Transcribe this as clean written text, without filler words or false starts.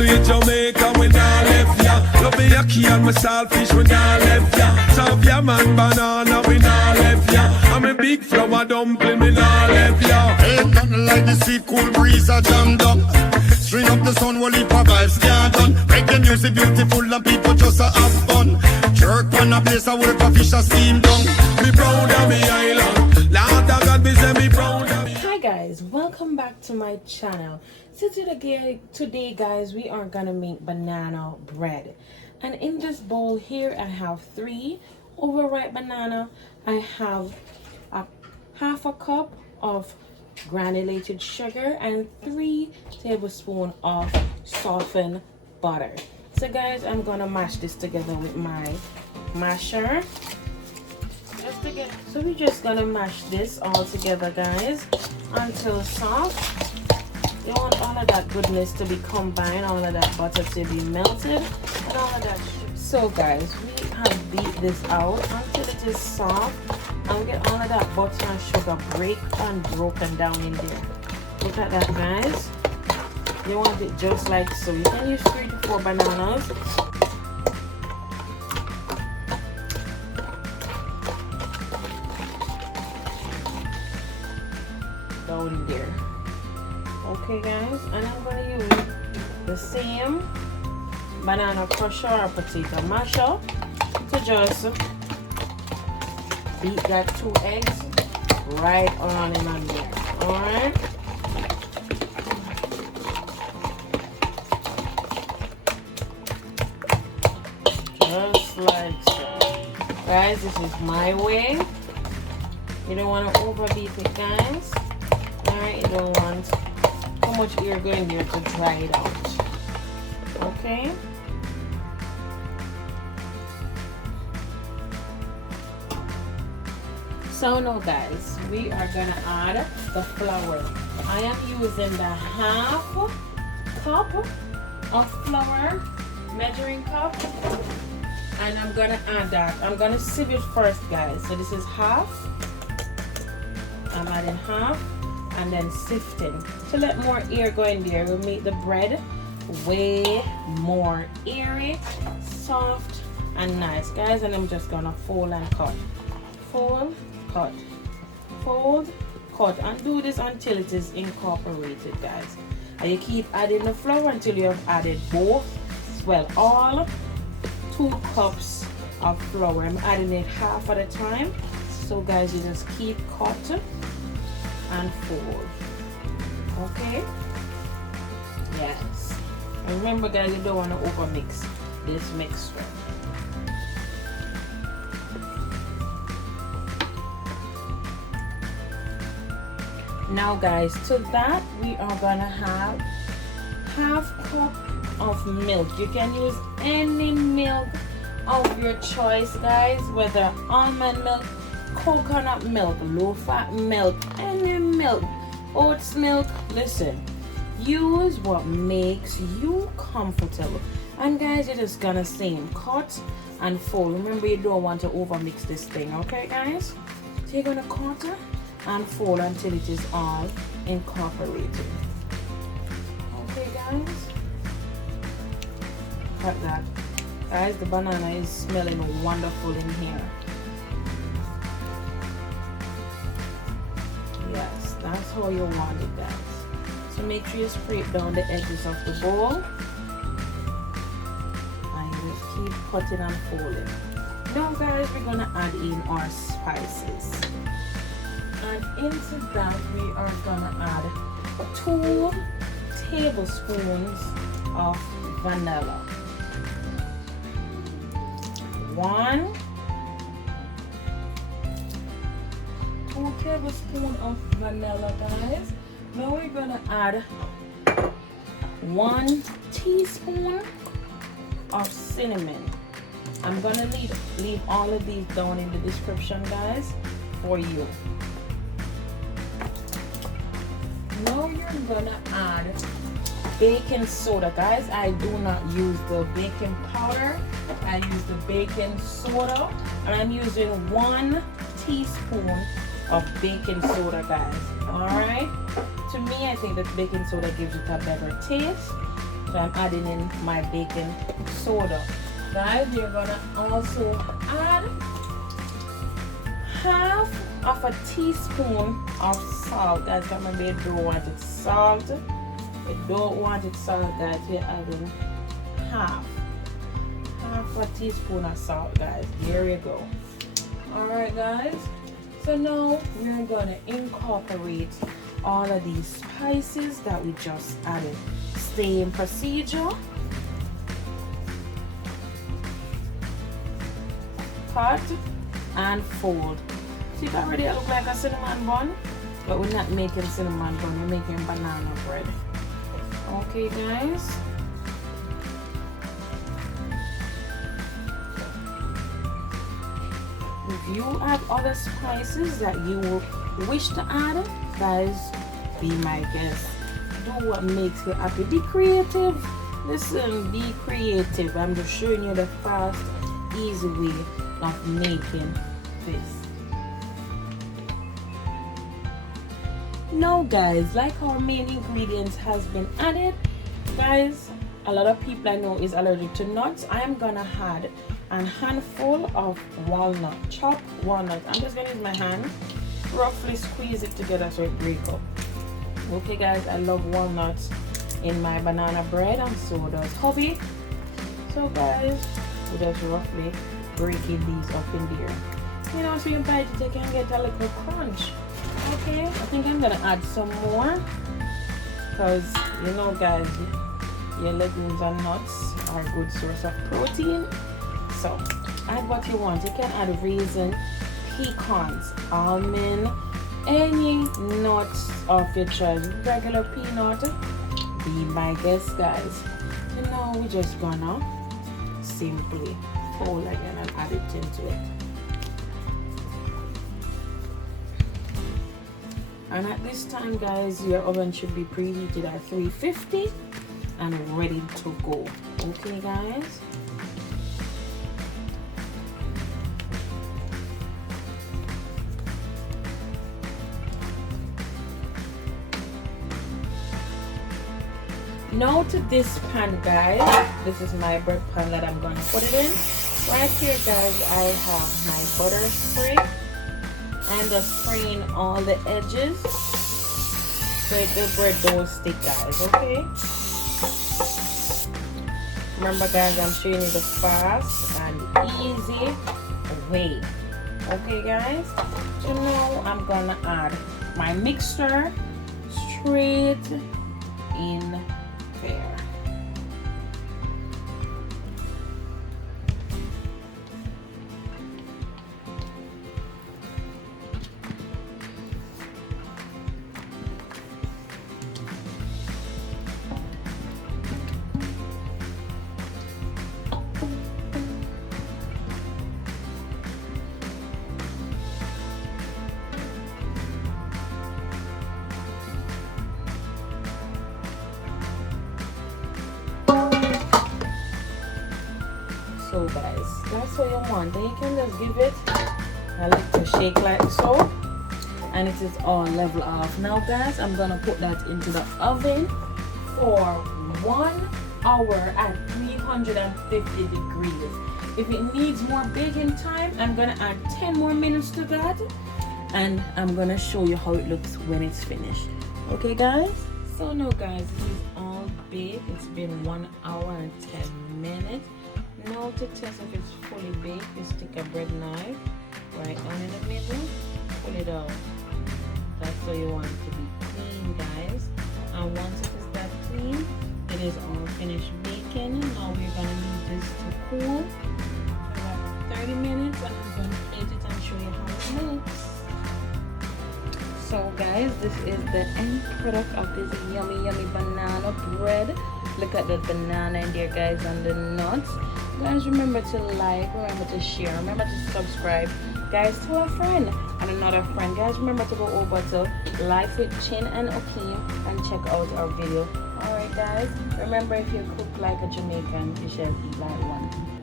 Sweet Jamaica, we not left ya. Love me yaki and my saltfish, we not left ya. South yam and banana, we not left ya. I'm a big flour dumpling, we not left ya. Ain't nothing like the sweet cool breeze a jammed up. String up the sun, will leave our vibes can't done. Reggae music beautiful and people just a have fun. Jerk on a place, I work a fish a steam down. Me proud of me island. Lord of God, me say me proud of me. Hi guys, welcome back to my channel. So today guys, we are gonna make banana bread. And in this bowl here, I have 3 overripe banana. I have half a cup of granulated sugar and 3 tablespoons of softened butter. So guys, I'm gonna mash this together with my masher. So we're just gonna mash this all together, guys, until soft. You want all of that goodness to be combined, all of that butter to be melted, and all of that. So guys, we have beat this out until it is soft, and we get all of that butter and sugar break and broken down in there. Look at that, guys. You want it just like so. You can use 3 to 4 bananas. Down there. Okay guys, and I'm going to use the same banana crusher or potato masher to just beat that 2 eggs right on in on there. Alright? Just like so. Guys, this is my way. You don't want to overbeat it, guys. Alright, you don't want too much air going there to dry it out. Okay? So now guys, we are gonna add the flour. I am using the half cup of flour, measuring cup, and I'm gonna add that. I'm gonna sieve it first, guys. So this is half. I'm adding half and then sifting to let more air go in there. Will make the bread way more airy, soft, and nice, guys. And I'm just gonna fold and cut, fold, cut, fold, cut, and do this until it is incorporated, guys. And you keep adding the flour until you have added both, well, all 2 cups of flour. I'm adding it half at a time. So guys, you just keep cut and fold. Okay? Yes. And remember guys, you don't want to over mix this mixture. Now guys, to that we are gonna have half cup of milk. You can use any milk of your choice, guys, whether almond milk, coconut milk, low-fat milk, any milk, oats milk. Listen, use what makes you comfortable. And guys, you're just gonna same cut and fold. Remember, you don't want to over mix this thing, okay guys? So you're gonna cut and fold until it is all incorporated. Okay guys, cut that. Guys, the banana is smelling wonderful in here. Yes, that's how you want it, guys. So make sure you scrape down the edges of the bowl and you just keep cutting and folding. Now guys, we're gonna add in our spices, and into that we are gonna add 2 tablespoons of vanilla, 2 tablespoons of vanilla, guys. Now we're gonna add 1 teaspoon of cinnamon. I'm gonna leave all of these down in the description, guys, for you. Now you're gonna add baking soda, guys. I do not use the baking powder. I use the baking soda, and I'm using 1 teaspoon of baking soda, guys. All right. To me, I think that baking soda gives it a better taste. So I'm adding in my baking soda. Guys, you're gonna also add half of a teaspoon of salt. Guys, remember you don't want it salt. You don't want it salt, guys. You're adding half a teaspoon of salt, guys. Here we go. Alright, guys. So now we're gonna incorporate all of these spices that we just added. Same procedure. Cut and fold. See, it already look like a cinnamon bun, but we're not making cinnamon bun, we're making banana bread. Okay, guys. If you have other spices that you wish to add, guys, be my guest. Do what makes you happy. Be creative. Listen, be creative. I'm just showing you the fast, easy way of making this. Now, guys, like our main ingredients has been added, guys, a lot of people I know is allergic to nuts. I am gonna add a handful of walnut, chopped walnut. I'm just gonna use my hand, roughly squeeze it together so it breaks up. Okay, guys, I love walnuts in my banana bread, and so does hubby. So, guys, we just roughly breaking these up in there. You know, so you bite it, you can get a little crunch. Okay, I think I'm gonna add some more because you know, guys, your legumes and nuts are a good source of protein. So add what you want. You can add raisin, pecans, almond, any nuts of your choice. Regular peanut, be my guest, guys. So now we're just gonna simply fold again and add it into it. And at this time, guys, your oven should be preheated at 350 and ready to go. Okay, guys. Now to this pan, guys. This is my bread pan that I'm gonna put it in. Right here, guys, I have my butter spray. I'm just spraying all the edges so the bread don't stick, guys. Okay. Remember, guys, I'm showing you the fast and easy way. Okay, guys. So now I'm gonna add my mixture straight in there. So, guys, that's what you want. Then you can just give it a little shake like so, and it is all level off. Now, guys, I'm gonna put that into the oven for 1 hour at 350 degrees. If it needs more baking time, I'm gonna add 10 more minutes to that, and I'm gonna show you how it looks when it's finished. Okay, guys? So now, guys, this is all baked. It's been 1 hour and 10 minutes. Now to test if it's fully baked, you stick a bread knife right down in the middle, pull it out. That's how you want it to be clean, guys. And once it is that clean, it is all finished baking. Now we're gonna leave this to cool for about 30 minutes, and I'm gonna plate it and show you how it looks. So, guys, this is the end product of this yummy banana bread. Look at the banana in there, guys, and the nuts. Guys, remember to like, remember to share, remember to subscribe, guys, to a friend and another friend. Guys, remember to go over to Life with Chin and Okeem and check out our video. Alright, guys, remember, if you cook like a Jamaican, you shall eat like one.